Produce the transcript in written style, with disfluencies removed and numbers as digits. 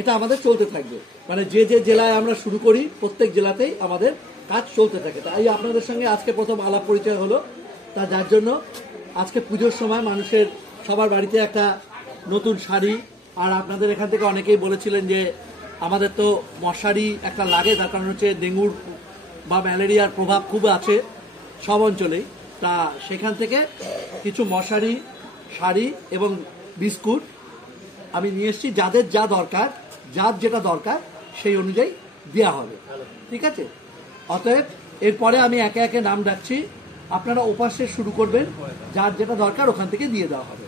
এটা আমাদের চলতে থাকবে। মানে যে যে জেলায় আমরা শুরু করি প্রত্যেক জেলাতেই আমাদের কাজ চলতে থাকে। তাই আপনাদের সঙ্গে আজকে প্রথম আলাপ পরিচয় হলো। তা যার জন্য আজকে পুজোর সময় মানুষের সবার বাড়িতে একটা নতুন শাড়ি, আর আপনাদের এখান থেকে অনেকেই বলেছিলেন যে আমাদের তো মশারি একটা লাগে, তার কারণ হচ্ছে ডেঙ্গুর বা ম্যালেরিয়ার প্রভাব খুব আছে সব অঞ্চলেই। তা সেখান থেকে কিছু মশারি, শাড়ি এবং বিস্কুট আমি নিয়ে এসেছি, যাদের যা দরকার, যার যেটা দরকার সেই অনুযায়ী দেওয়া হবে, ঠিক আছে? অতএব এরপরে আমি একে একে নাম ডাকছি, আপনারা ওপাশে শুরু করবেন, যার যেটা দরকার ওখান থেকে দিয়ে দেওয়া হবে।